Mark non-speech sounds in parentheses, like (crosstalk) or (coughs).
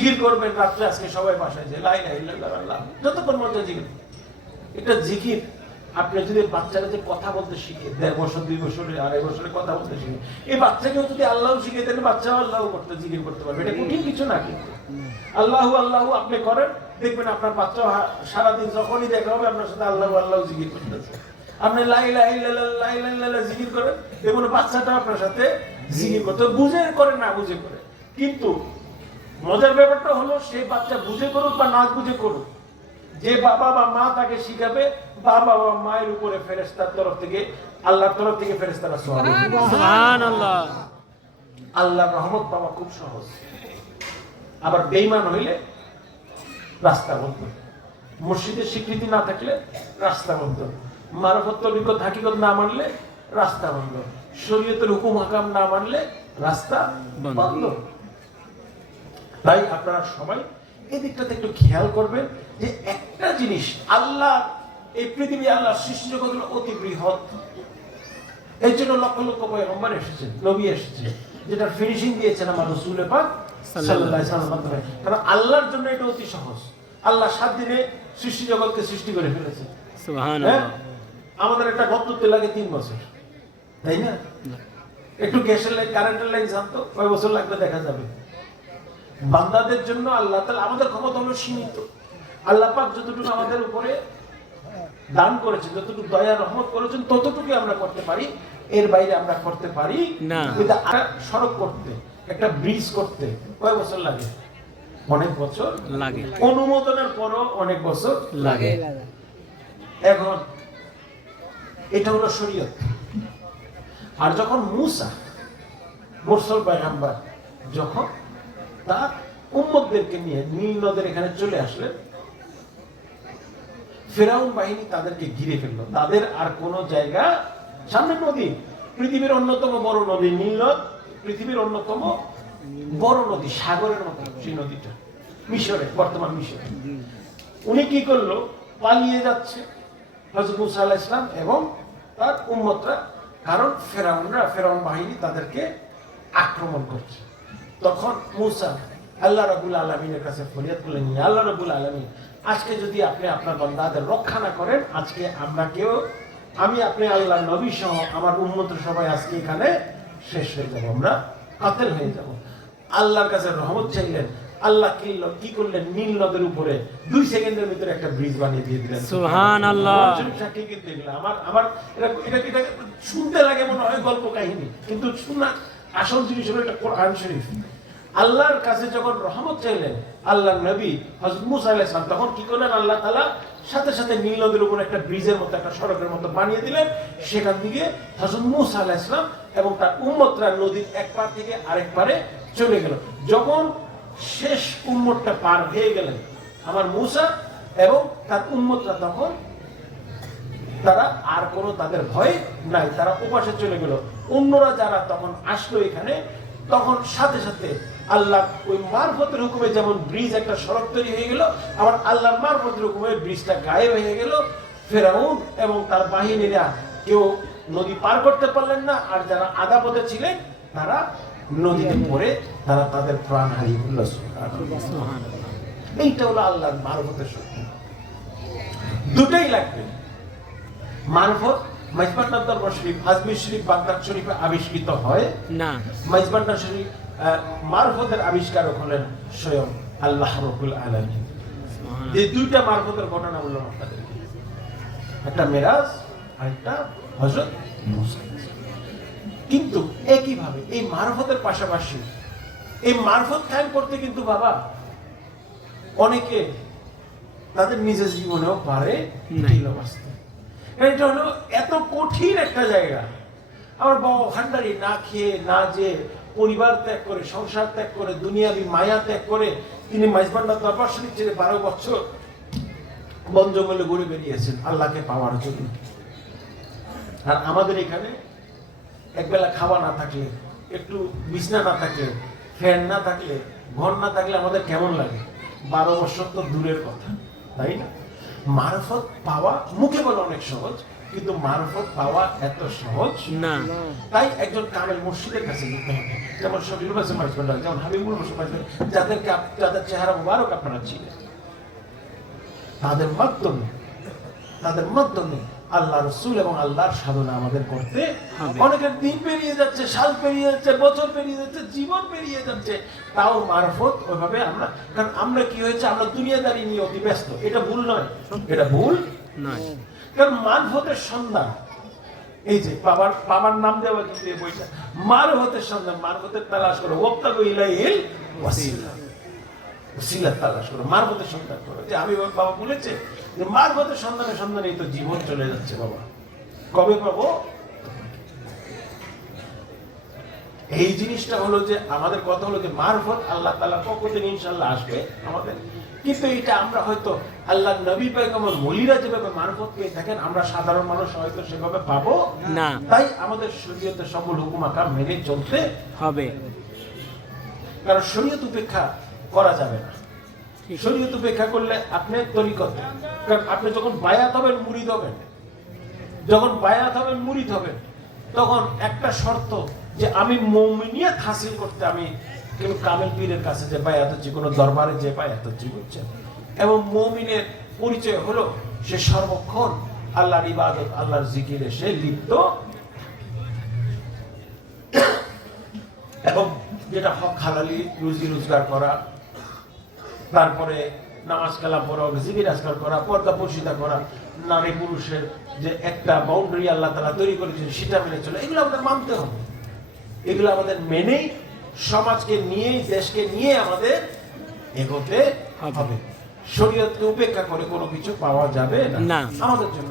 জিকির করবেন রাত্রে, আজকে সবাই বাসায় যে লাই লাই যতক্ষণ মধ্যে জিকির। এটা জিকির। আপনি যদি বাচ্চারা যে কথা বলতে শিখে, দেড় বছর, দুই বছরে, আড়াই বছরে কথা বলতে শিখে, এই বাচ্চাকেও যদি আল্লাহ শিখে দেন, বাচ্চাও আল্লাহ করতে জিকির করতে পারবে। এটা কঠিন কিছু না কিন্তু। আল্লাহ আল্লাহ আপনি করেন, দেখবেন আপনার বাচ্চা সারাদিন যখনই দেখা হবে, আপনার সাথে আল্লাহ আল্লাহ জিকির করতেছে। আপনি লাই লাই লাই লাই লাই জিকির করেন দেখুন বাচ্চাটা আপনার সাথে জিকির করতে বুঝে করে, না বুঝে করে। কিন্তু মজার ব্যাপারটা হলো সেই বাচ্চা বুঝে করুক বা না বুঝে করুক যে বাবা বা মা তাকে শিখাবে বাবা বা মায়ের উপরে ফেরেস্তার তরফ থেকে আল্লাহর তরফ থেকে ফেরেস্তারা সওয়াব দিবে। রহমত পাওয়া খুব সহজ। আবার বেইমান হইলে রাস্তা বন্ধ। মসজিদের স্বীকৃতি না থাকলে রাস্তা বন্ধ। মারফত তরিকত হাকিকত না মানলে রাস্তা বন্ধ। শরীয়তের হুকুম হাকাম না মানলে রাস্তা বন্ধ। তাই আপনারা সবাই এই দিকটাতে একটু খেয়াল করবেন যে একটা জিনিস আল্লাহ এই পৃথিবী আল্লাহ সৃষ্টি হলো অতি বৃহৎ। এই জন্য লক্ষ লক্ষ বই পয়গম্বর এসেছেন নবী এসেছেন যেটা ফিনিশিং দিয়েছেন আমার রসুলের পাক মাধ্যমে। কারণ আল্লাহর জন্য এটা অতি সহজ। আল্লাহ সাত দিনে সৃষ্টি জগৎকে সৃষ্টি করে ফেলেছে। হ্যাঁ? আমাদের একটা গত্ততে লাগে তিন বছর। তাই না? একটু গ্যাসের লাইন কারেন্টের লাইন জানতো কয় বছর লাগবে দেখা যাবে। বান্দাদের জন্য আল্লাহ তাআলা আমাদের ক্ষমতা হলো সীমিত। আল্লাহ পাক যতটুকু আমাদের উপরে দান করেছেন যতটুকু দয়া রহমত করেছেন ততটুকু আমরা করতে পারি। এর বাইরে আমরা করতে পারি না। কিন্তু সড়ক করতে একটা ব্রিজ করতে। কয় বছর লাগে? অনেক বছর? লাগে। অনুমোদনের পরও অনেক বছর লাগে। এখন এটা হলো শরীয়ত। আর যখন মুসা মুরসল পায়গাম্বার যখন তার উম্মতদেরকে নিয়ে নীল নদের এখানে চলে আসলেন ফেরাউন বাহিনী তাদেরকে ঘিরে ফেলল। তাদের আর কোন জায়গা সামনে নদী, পৃথিবীর অন্যতম বড় নদী নীল নদ, পৃথিবীর অন্যতম বড় নদী সাগরের মতো সেই নদীটা, মিশরে, বর্তমান মিশরে। উনি কি করল? পালিয়ে যাচ্ছে হজরত মুসা আলাহ ইসলাম এবং তার উম্মতরা। কারণ ফেরাউনরা, ফেরাউন বাহিনী তাদেরকে আক্রমণ করছে। তখন মুসা আল্লাহ রবুল আলমিনের কাছে ফরিয়াদ করলেন আল্লাহ রবুল আলমিন আজকে যদি আপনি আপনার বন্দাদের রক্ষা না করেন আজকে আমরা কেউ আমি আপনি আল্লাহ নবী সহ আমার উন্মত সবাই আজকে এখানে শেষ হয়ে যাব আমরা কাতেল হয়ে যাব। আল্লাহর কাছে রহমত চাইলেন আল্লাহ কি কি করলেন? নীল নদের উপরে দুই সেকেন্ডের ভিতরে একটা ব্রিজ বানিয়ে দিয়ে দিলেন। কোরআন শরীফ সাক্ষী কিন্তু আমার আমার এটা এটা শুনতে লাগে মনে হয় গল্প কাহিনী কিন্তু শোনা আসল জিনিস হলো এটা কোরআন শরীফ। আল্লাহর কাছে যখন রহমত চাইলেন আল্লাহ নবী আলাইহিস তখন কি করলেন? আল্লাহ তাআলা সাথে সাথে নীল নদীর উপর একটা ব্রিজের মতো, একটা সড়কের মতো বানিয়ে দিলেন। সেখান থেকে হযরত মুসা আলাইহিস এবং তার উম্মতরা নদীর এক পার থেকে আরেক পারে চলে গেল। যখন শেষ উম্মতটা পার হয়ে গেলেন, আমার মুসা এবং তার উম্মতরা তখন তারা আর কোনো তাদের ভয় নাই, তারা উপাসে চলে গেল। অন্যরা যারা তখন আসলো এখানে, তখন সাথে সাথে আল্লাহ ওই মারফতের হুকুমে যেমন ব্রিজ একটা সড়ক তৈরি হয়ে গেল, আবার আল্লাহ মারফতের হুকুমে ব্রিজটা গায়েব হয়ে গেল। ফেরাউন এবং তার বাহিনীরা কেউ নদী পার করতে পারলেন না, আর যারা আদা পথে ছিলেন, তারা নদীতে পড়ে, তারা তাদের প্রাণ হারিয়ে ফেলল। এইটা হলো আল্লাহর মারফতের শক্তি। দুটোই লাগবে। মারফত মাইজবান্ডার দরবার শরীফ আজমির শরীফ বাগদাদ শরীফে আবিষ্কৃত হয়। না। মাইজবান্ডার শরীফ মারফতের আবিষ্কারক হলেন স্বয়ং আল্লাহ রবুল আলমী যে দুইটা মারফতের ঘটনা বললাম আপনাদেরকে। একটা মেরাজ আর একটা হজরত কিন্তু একইভাবে এই মারফতের পাশাপাশি এই মারফত কায়েম করতে কিন্তু বাবা অনেকে তাদের নিজের জীবনেও পারে নাই। এটা হলো এত কঠিন একটা জায়গা। আমার বাবা ভান্ডারি না খেয়ে, না যে পরিবার ত্যাগ করে, সংসার ত্যাগ করে, দুনিয়াবি মায়া ত্যাগ করে তিনি মাইজবান্ডার দরবার শরীফ ছেড়ে বারো বছর বন জঙ্গলে ঘুরে বেরিয়েছেন আল্লাহকে পাওয়ার জন্য। আর আমাদের এখানে একবেলা খাওয়া না থাকলে, একটু বিছনা না থাকলে, ফ্যান না থাকলে, ঘর না থাকলে আমাদের কেমন লাগে? বারো বছর তো দূরের কথা, তাই না? মারফত পাওয়া মুখে বলা অনেক সহজ কিন্তু মারফত পাওয়া এত সহজ? না। তাই একজন কামেল মুর্শিদের কাছে যেতে হবে। যেমন শফিউল হাসান মাইজবান্ডার যেমন হাবিবুল হোসেন মাইজবান্ডার যাদেরকে যাদের চেহারা মুবারক আপনারা ছিলেন। তাদের মাধ্যমে তাদের মাধ্যমে আল্লাহ রসুল এবং আল্লাহর সাধনা আমাদের করতে অনেকের দিন পেরিয়ে যাচ্ছে সাল পেরিয়ে যাচ্ছে বছর পেরিয়ে যাচ্ছে জীবন পেরিয়ে যাচ্ছে তাও মারফত ওইভাবে আমরা কারণ আমরা কি হয়েছে আমরা দুনিয়াদারি নিয়ে অতি ব্যস্ত এটা ভুল নয় এটা ভুল নয়। কারণ মারফতের সন্ধান এই যে বাবার বাবার নাম দেওয়া কিন্তু এই বইটা মারফতের সন্ধান মারফতের তালাশ করো ওক্তাগো ইলাইহিল ওয়াসিলা তালাশ করো মারফতের সন্ধান করো যে আমি বাবা বলেছে যে মারফতের সন্ধানের সন্ধানেই তো জীবন চলে যাচ্ছে বাবা। কবে পাবো? এই জিনিসটা হলো যে আমাদের কথা হলো যে মারফত আল্লাহ তালা থেকে ইনশাল্লাহ আসবে আমাদের। কিন্তু এটা আমরা হয়তো আল্লাহ নবী পাইকামর মলিরা যেভাবে মারফত পেয়ে থাকেন আমরা সাধারণ মানুষ হয়তো সেভাবে পাবো। না। তাই আমাদের শরীয়তে সকল হুকুম আকাম মেনে চলতে হবে। কারণ শরীয়ত উপেক্ষা করা যাবে না। শরীয়ত উপেক্ষা করলে আপনি তরিকত। কারণ আপনি যখন বায়াত হবেন, মুরিদ হবেন। যখন বায়াত হবেন, মুরিদ হবেন। তখন একটা শর্ত যে আমি মৌমিনিয়াত হাসিল করতে, আমি কেউ কামেল পীরের কাছে যে বায়াত হচ্ছি, কোনো দরবারে যে বায়াত হচ্ছি, বুঝছেন? এবং মৌমিনের পরিচয় হলো সে সর্বক্ষণ আল্লাহর ইবাদত, আল্লাহর জিকিরে সে লিপ্ত। (coughs) এবং যেটা হক হালালি, রুজি রোজগার করা তারপরে নামাজ কালাম পড়া জিবির আজকাল করা পর্দা পরিষিতা করা নারী পুরুষের যে একটা বাউন্ডারি আল্লাহ তালা তৈরি করেছেন সেটা মেনে চলে এগুলো আমাদের মানতে হবে এগুলো আমাদের মেনেই সমাজকে নিয়েই দেশকে নিয়ে আমাদের এগোতে হবে। শরীয়তকে উপেক্ষা করে কোনো কিছু পাওয়া যাবে না। আমাদের জন্য।